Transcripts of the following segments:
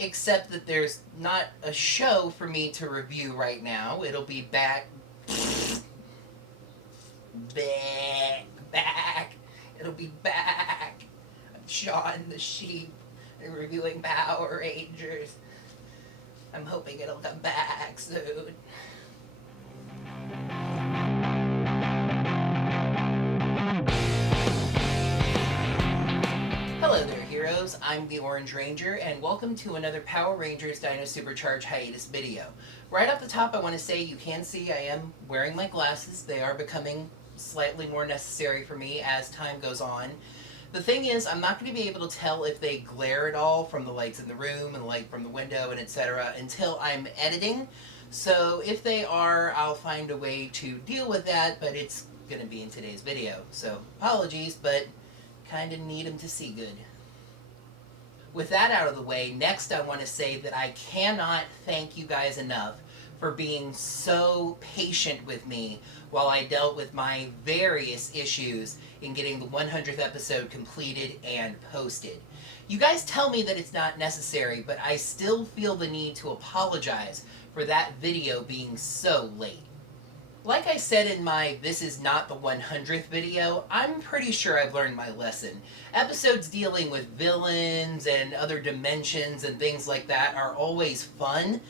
except that there's not a show for me to review right now. It'll be back. Back. It'll be back. Shaun the Sheep and reviewing Power Rangers. I'm hoping it'll come back soon. Hello there, heroes. I'm the Orange Ranger, and welcome to another Power Rangers Dino SuperCharge Hiatus video. Right off the top, I want to say you can see I am wearing my glasses. They are becoming slightly more necessary for me as time goes on. The thing is, I'm not going to be able to tell if they glare at all from the lights in the room and the light from the window and etc. until I'm editing. So if they are, I'll find a way to deal with that, but it's going to be in today's video. So apologies, but kind of need them to see good. With that out of the way, next I want to say that I cannot thank you guys enough for being so patient with me while I dealt with my various issues in getting the 100th episode completed and posted. You guys tell me that it's not necessary, but I still feel the need to apologize for that video being so late. Like I said in my This Is Not the 100th video, I'm pretty sure I've learned my lesson. Episodes dealing with villains and other dimensions and things like that are always fun,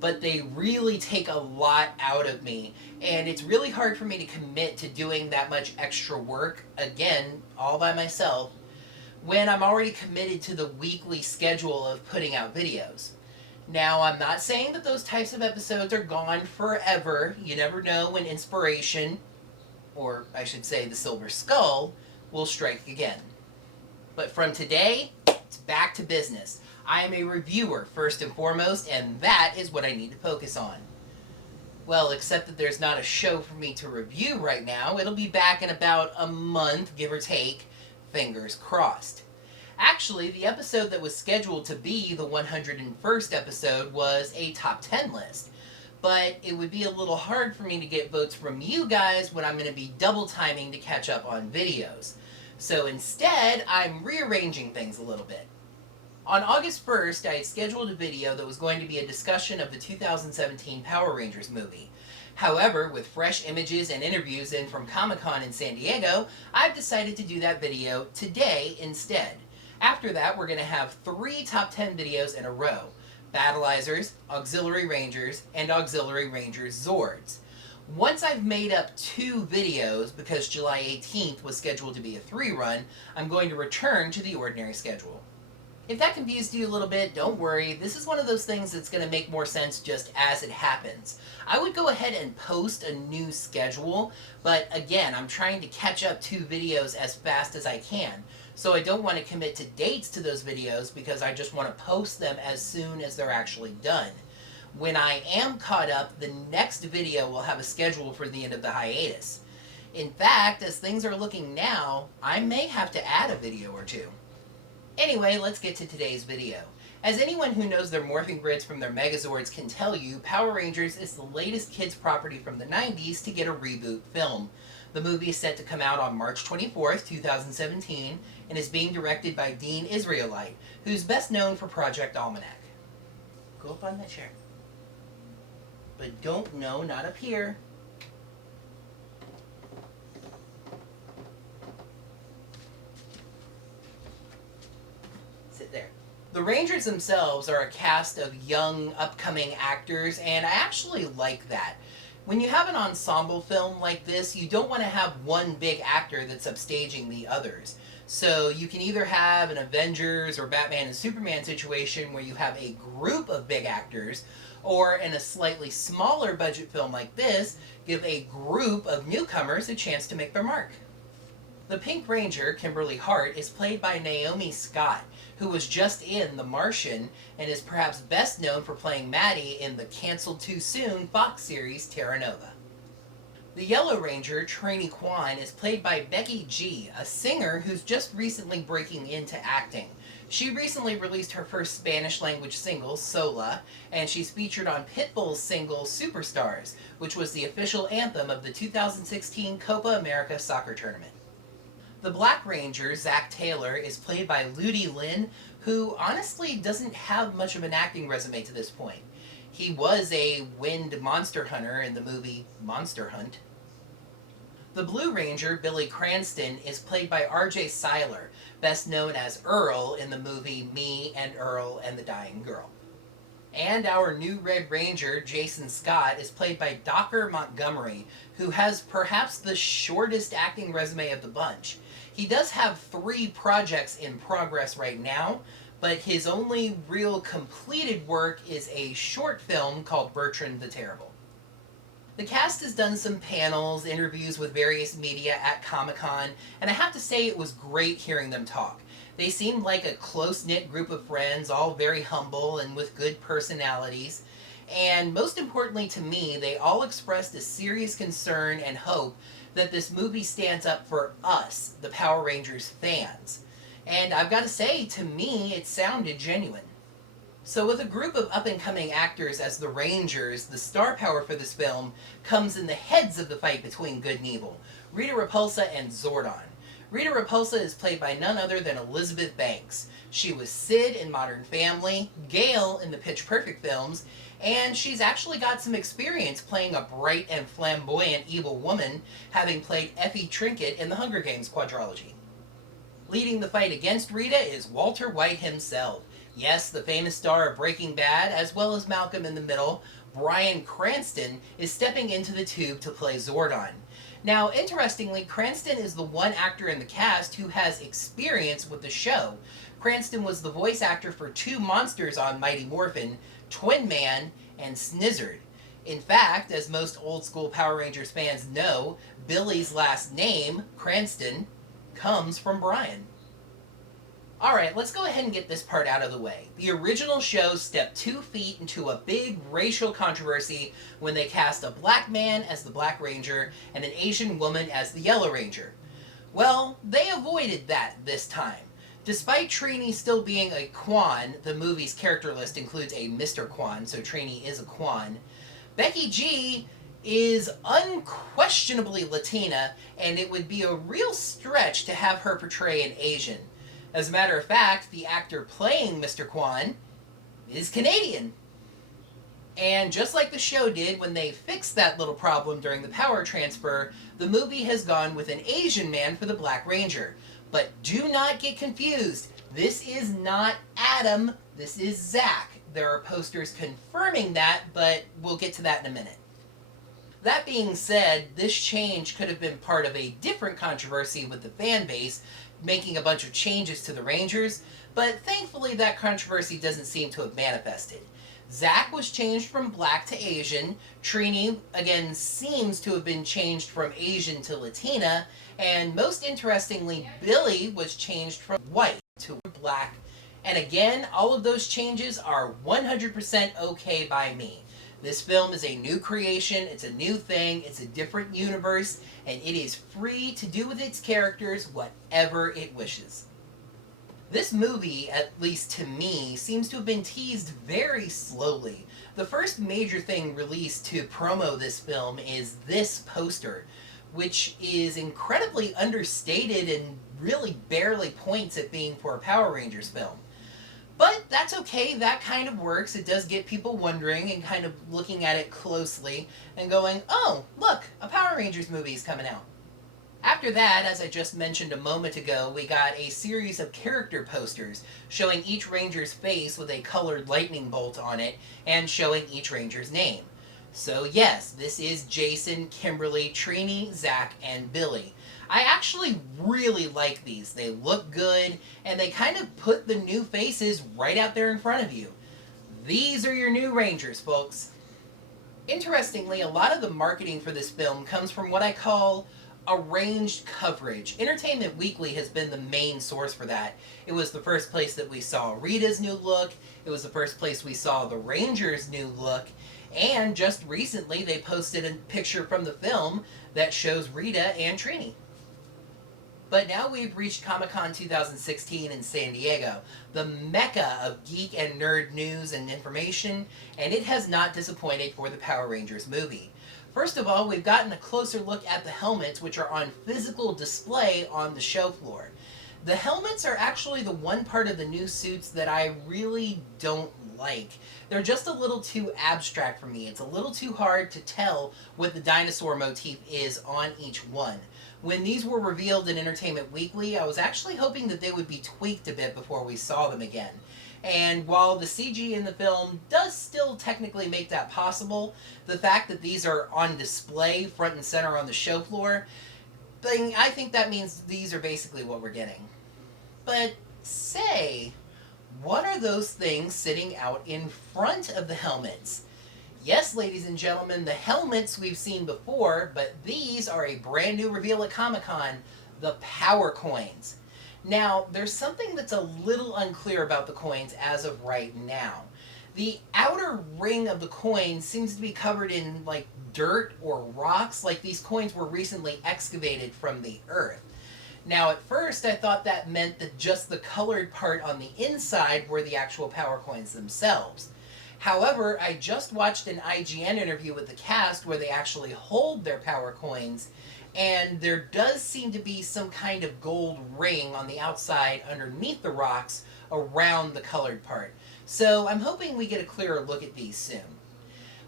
but they really take a lot out of me, and it's really hard for me to commit to doing that much extra work, again, all by myself, when I'm already committed to the weekly schedule of putting out videos. Now, I'm not saying that those types of episodes are gone forever. You never know when inspiration, or I should say the Silver Skull, will strike again. But from today, it's back to business. I am a reviewer first and foremost, and that is what I need to focus on. Well, except that there's not a show for me to review right now. It'll be back in about a month, give or take, fingers crossed. Actually, the episode that was scheduled to be the 101st episode was a top 10 list. But it would be a little hard for me to get votes from you guys when I'm going to be double timing to catch up on videos. So instead, I'm rearranging things a little bit. On August 1st, I had scheduled a video that was going to be a discussion of the 2017 Power Rangers movie. However, with fresh images and interviews in from Comic-Con in San Diego, I've decided to do that video today instead. After that, we're going to have 3 top 10 videos in a row: Battleizers, Auxiliary Rangers, and Auxiliary Rangers Zords. Once I've made up 2 videos, because July 18th was scheduled to be a 3 run, I'm going to return to the ordinary schedule. If that confused you a little bit, don't worry. This is one of those things that's going to make more sense just as it happens. I would go ahead and post a new schedule, but again, I'm trying to catch up 2 videos as fast as I can. So I don't want to commit to dates to those videos because I just want to post them as soon as they're actually done. When I am caught up, the next video will have a schedule for the end of the hiatus. In fact, as things are looking now, I may have to add a video or 2. Anyway, let's get to today's video. As anyone who knows their morphing grids from their Megazords can tell you, Power Rangers is the latest kids property from the 90s to get a reboot film. The movie is set to come out on March 24th, 2017, and is being directed by Dean Israelite, who's best known for Project Almanac. Go up on that chair. But don't, no, not up here. Sit there. The Rangers themselves are a cast of young, upcoming actors, and I actually like that. When you have an ensemble film like this, you don't want to have one big actor that's upstaging the others. So you can either have an Avengers or Batman and Superman situation where you have a group of big actors, or in a slightly smaller budget film like this, give a group of newcomers a chance to make their mark. The Pink Ranger, Kimberly Hart, is played by Naomi Scott, who was just in The Martian and is perhaps best known for playing Maddie in the canceled too soon Fox series Terra Nova. The Yellow Ranger, Trini Kwan, is played by Becky G, a singer who's just recently breaking into acting. She recently released her first Spanish-language single, Sola, and she's featured on Pitbull's single Superstars, which was the official anthem of the 2016 Copa America soccer tournament. The Black Ranger, Zach Taylor, is played by Ludi Lin, who honestly doesn't have much of an acting resume to this point. He was a wind monster hunter in the movie Monster Hunt. The Blue Ranger, Billy Cranston, is played by R.J. Cyler, best known as Earl in the movie Me and Earl and the Dying Girl. And our new Red Ranger, Jason Scott, is played by Docker Montgomery, who has perhaps the shortest acting resume of the bunch. He does have 3 projects in progress right now, but his only real completed work is a short film called Bertrand the Terrible. The cast has done some panels, interviews with various media at Comic-Con, and I have to say it was great hearing them talk. They seemed like a close-knit group of friends, all very humble and with good personalities. And most importantly to me, they all expressed a serious concern and hope that this movie stands up for us, the Power Rangers fans. And I've got to say, to me, it sounded genuine. So with a group of up-and-coming actors as the Rangers, the star power for this film comes in the heads of the fight between good and evil, Rita Repulsa and Zordon. Rita Repulsa is played by none other than Elizabeth Banks. She was Sid in Modern Family, Gale in the Pitch Perfect films, and she's actually got some experience playing a bright and flamboyant evil woman, having played Effie Trinket in the Hunger Games quadrilogy. Leading the fight against Rita is Walter White himself. Yes, the famous star of Breaking Bad, as well as Malcolm in the Middle, Bryan Cranston, is stepping into the tube to play Zordon. Now, interestingly, Cranston is the one actor in the cast who has experience with the show. Cranston was the voice actor for 2 monsters on Mighty Morphin, Twin Man and Snizzard. In fact, as most old-school Power Rangers fans know, Billy's last name, Cranston, comes from Brian. Alright, let's go ahead and get this part out of the way. The original show stepped 2 feet into a big racial controversy when they cast a black man as the Black Ranger and an Asian woman as the Yellow Ranger. Well, they avoided that this time. Despite Trini still being a Quan, the movie's character list includes a Mr. Quan, so Trini is a Quan. Becky G is unquestionably Latina, and it would be a real stretch to have her portray an Asian. As a matter of fact, the actor playing Mr. Quan is Canadian. And just like the show did when they fixed that little problem during the power transfer, the movie has gone with an Asian man for the Black Ranger. But do not get confused. This is not Adam, this is Zach. There are posters confirming that, but we'll get to that in a minute. That being said, this change could have been part of a different controversy with the fan base, making a bunch of changes to the Rangers, but thankfully that controversy doesn't seem to have manifested. Zach was changed from black to Asian, Trini, again, seems to have been changed from Asian to Latina, and most interestingly, Billy was changed from white to black. And again, all of those changes are 100% okay by me. This film is a new creation, it's a new thing, it's a different universe, and it is free to do with its characters whatever it wishes. This movie, at least to me, seems to have been teased very slowly. The first major thing released to promo this film is this poster, which is incredibly understated and really barely points at being for a Power Rangers film. But that's okay, that kind of works. It does get people wondering and kind of looking at it closely and going, oh, look, a Power Rangers movie is coming out. After that, as I just mentioned a moment ago, we got a series of character posters showing each Ranger's face with a colored lightning bolt on it and showing each Ranger's name. So yes, this is Jason, Kimberly, Trini, Zach, and Billy. I actually really like these. They look good, and they kind of put the new faces right out there in front of you. These are your new Rangers, folks. Interestingly, a lot of the marketing for this film comes from what I call arranged coverage. Entertainment Weekly has been the main source for that. It was the first place that we saw Rita's new look, it was the first place we saw the Rangers' new look, and just recently they posted a picture from the film that shows Rita and Trini. But now we've reached Comic-Con 2016 in San Diego, the mecca of geek and nerd news and information, and it has not disappointed for the Power Rangers movie. First of all, we've gotten a closer look at the helmets, which are on physical display on the show floor. The helmets are actually the one part of the new suits that I really don't like. They're just a little too abstract for me. It's a little too hard to tell what the dinosaur motif is on each one. When these were revealed in Entertainment Weekly, I was actually hoping that they would be tweaked a bit before we saw them again. And while the CG in the film does still technically make that possible, the fact that these are on display front and center on the show floor, I think that means these are basically what we're getting. But say, what are those things sitting out in front of the helmets? Yes, ladies and gentlemen, the helmets we've seen before, but these are a brand new reveal at Comic-Con, the Power Coins. Now, there's something that's a little unclear about the coins as of right now. The outer ring of the coin seems to be covered in like dirt or rocks, like these coins were recently excavated from the earth. Now, at first, I thought that meant that just the colored part on the inside were the actual power coins themselves. However, I just watched an IGN interview with the cast where they actually hold their power coins, and there does seem to be some kind of gold ring on the outside underneath the rocks around the colored part. So I'm hoping we get a clearer look at these soon.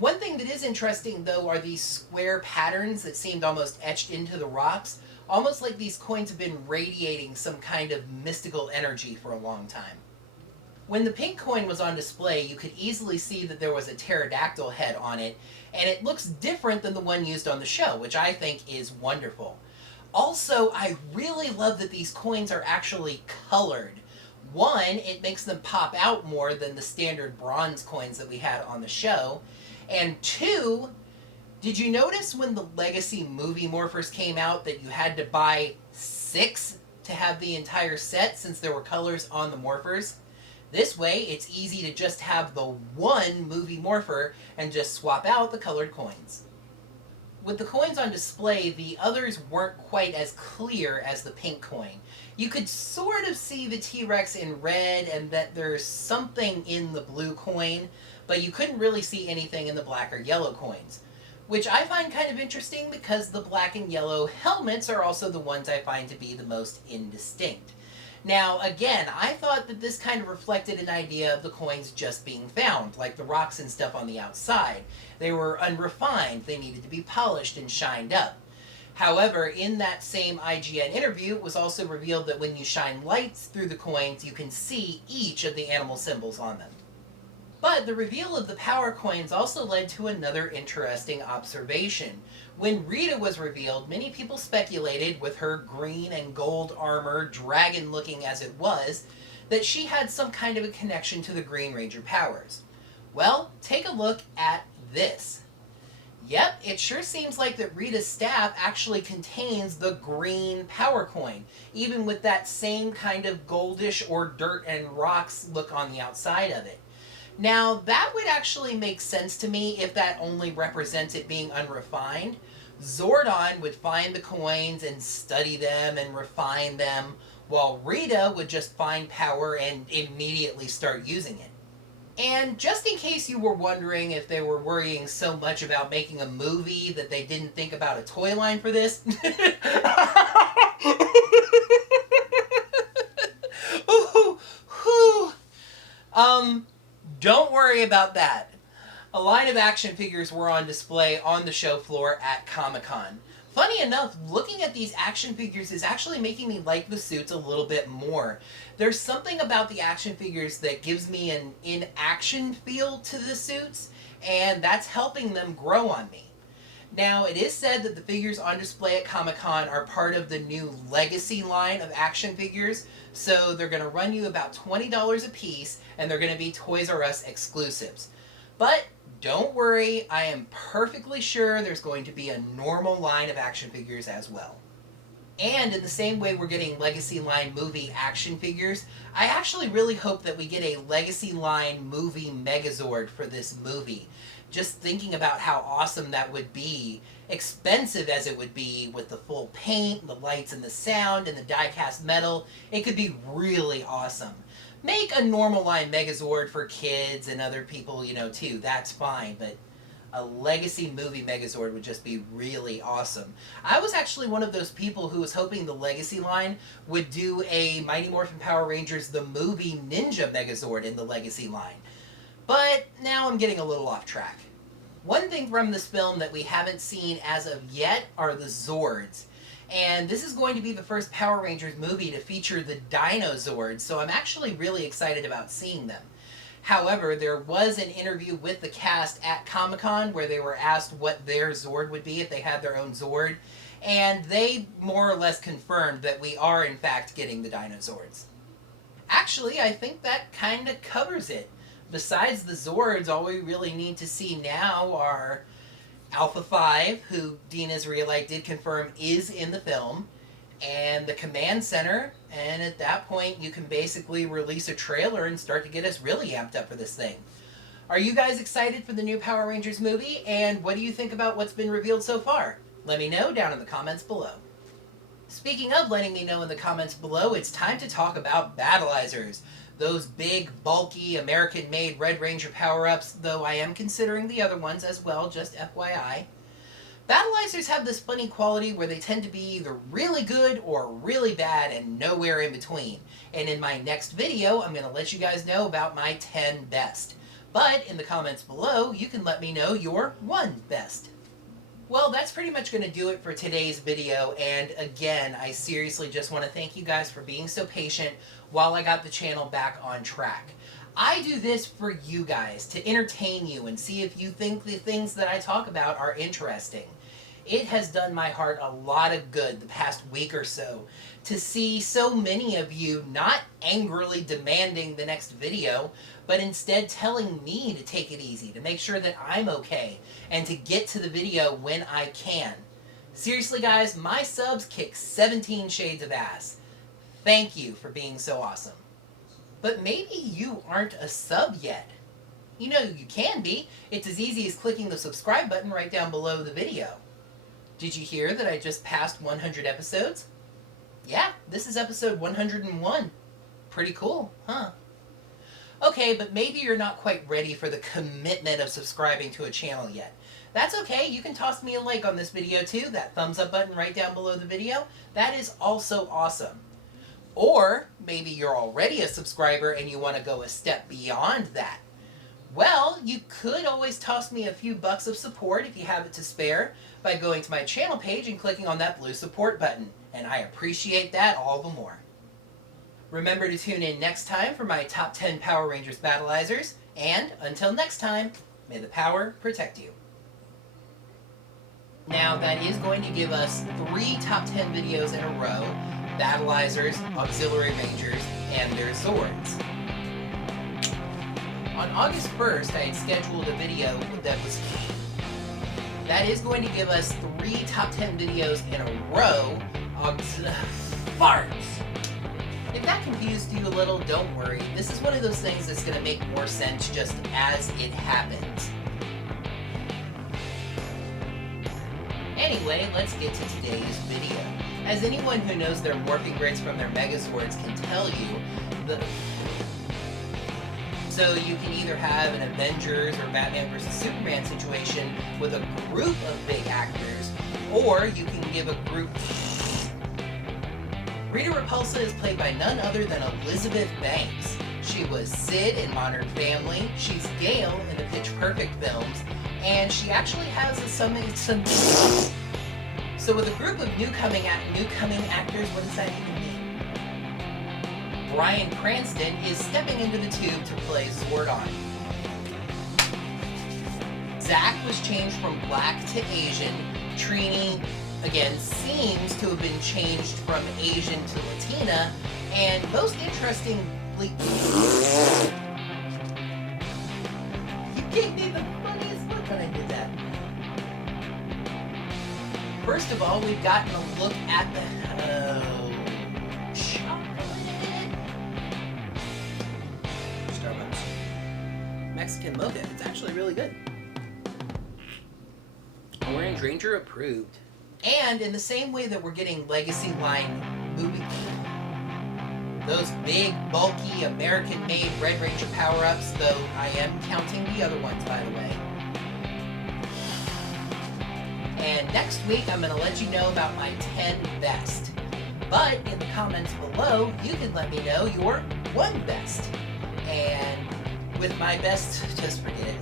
One thing that is interesting, though, are these square patterns that seemed almost etched into the rocks, almost like these coins have been radiating some kind of mystical energy for a long time. When the pink coin was on display, you could easily see that there was a pterodactyl head on it, and it looks different than the one used on the show, which I think is wonderful. Also, I really love that these coins are actually colored. One, it makes them pop out more than the standard bronze coins that we had on the show. And two, did you notice when the Legacy movie morphers came out that you had to buy 6 to have the entire set since there were colors on the morphers? This way, it's easy to just have the one movie morpher and just swap out the colored coins. With the coins on display, the others weren't quite as clear as the pink coin. You could sort of see the T-Rex in red and that there's something in the blue coin, but you couldn't really see anything in the black or yellow coins, which I find kind of interesting because the black and yellow helmets are also the ones I find to be the most indistinct. Now, again, I thought that this kind of reflected an idea of the coins just being found, like the rocks and stuff on the outside. They were unrefined, they needed to be polished and shined up. However, in that same IGN interview, it was also revealed that when you shine lights through the coins, you can see each of the animal symbols on them. But the reveal of the power coins also led to another interesting observation. When Rita was revealed, many people speculated, with her green and gold armor, dragon-looking as it was, that she had some kind of a connection to the Green Ranger powers. Well, take a look at this. Yep, it sure seems like that Rita's staff actually contains the green power coin, even with that same kind of goldish or dirt and rocks look on the outside of it. Now, that would actually make sense to me if that only represents it being unrefined. Zordon would find the coins and study them and refine them, while Rita would just find power and immediately start using it. And just in case you were wondering if they were worrying so much about making a movie that they didn't think about a toy line for this, don't worry about that. A line of action figures were on display on the show floor at Comic-Con. Funny enough, looking at these action figures is actually making me like the suits a little bit more. There's something about the action figures that gives me an in-action feel to the suits, and that's helping them grow on me. Now, it is said that the figures on display at Comic-Con are part of the new Legacy line of action figures, so they're going to run you about $20 a piece, and they're going to be Toys R Us exclusives. But don't worry, I am perfectly sure there's going to be a normal line of action figures as well. And in the same way we're getting Legacy line movie action figures, I actually really hope that we get a Legacy line movie Megazord for this movie. Just thinking about how awesome that would be, expensive as it would be with the full paint, the lights and the sound, and the die-cast metal, it could be really awesome. Make a normal line Megazord for kids and other people, too, that's fine, but A Legacy movie Megazord would just be really awesome. I was actually one of those people who was hoping the Legacy line would do a Mighty Morphin Power Rangers the movie Ninja Megazord in the Legacy line. But now I'm getting a little off track. One thing from this film that we haven't seen as of yet are the Zords. And this is going to be the first Power Rangers movie to feature the Dino Zords, so I'm actually really excited about seeing them. However, there was an interview with the cast at Comic-Con where they were asked what their Zord would be if they had their own Zord, and they more or less confirmed that we are in fact getting the Dino Zords. Actually, I think that kind of covers it. Besides the Zords, all we really need to see now are Alpha 5, who Dean Israelite did confirm is in the film, and the Command Center, and at that point you can basically release a trailer and start to get us really amped up for this thing. Are you guys excited for the new Power Rangers movie, and what do you think about what's been revealed so far? Let me know down in the comments below. Speaking of letting me know in the comments below, it's time to talk about Battleizers. Those big, bulky, American-made Red Ranger power-ups, though I am considering the other ones as well, just FYI. Battleizers have this funny quality where they tend to be either really good or really bad and nowhere in between. And in my next video, I'm going to let you guys know about my 10 best. But in the comments below, you can let me know your 1 best. Well, that's pretty much going to do it for today's video, and again, I seriously just want to thank you guys for being so patient while I got the channel back on track. I do this for you guys, to entertain you and see if you think the things that I talk about are interesting. It has done my heart a lot of good the past week or so to see so many of you not angrily demanding the next video, but instead telling me to take it easy, to make sure that I'm okay, and to get to the video when I can. Seriously guys, my subs kick 17 shades of ass. Thank you for being so awesome. But maybe you aren't a sub yet. You know you can be. It's as easy as clicking the subscribe button right down below the video. Did you hear that I just passed 100 episodes? Yeah, this is episode 101. Pretty cool, huh? Okay, but maybe you're not quite ready for the commitment of subscribing to a channel yet. That's okay, you can toss me a like on this video too, that thumbs up button right down below the video. That is also awesome. Or maybe you're already a subscriber and you want to go a step beyond that. Well, you could always toss me a few bucks of support if you have it to spare by going to my channel page and clicking on that blue support button, and I appreciate that all the more. Remember to tune in next time for my top 10 Power Rangers Battleizers, and until next time, may the power protect you. Now that is going to give us 3 top 10 videos in a row, Battleizers, Auxiliary Rangers, and their Zords. On August 1st, I had scheduled a video that is going to give us 3 top 10 videos in a row. Farts! If that confused you a little, don't worry. This is one of those things that's going to make more sense just as it happens. Anyway, let's get to today's video. As anyone who knows their morphing grids from their Megazords can tell you, so you can either have an Avengers or Batman vs. Superman situation with a group of big actors, or you can give a group... Rita Repulsa is played by none other than Elizabeth Banks. She was Sid in Modern Family, she's Gale in the Pitch Perfect films, and she actually has some... So with a group of newcoming actors, what does that even mean? Bryan Cranston is stepping into the tube to play Zordon. Zack was changed from black to Asian. Trini, again, seems to have been changed from Asian to Latina. And most interestingly... You gave me the funniest look when I did that. First of all, we've gotten a look at the... Mexican mocha. It's actually really good. Orange Ranger approved. And in the same way that we're getting Legacy line movie, those big, bulky, American-made Red Ranger power-ups, though I am counting the other ones, by the way. And next week, I'm going to let you know about my 10 best. But in the comments below, you can let me know your 1 best. And with my best, just forget it.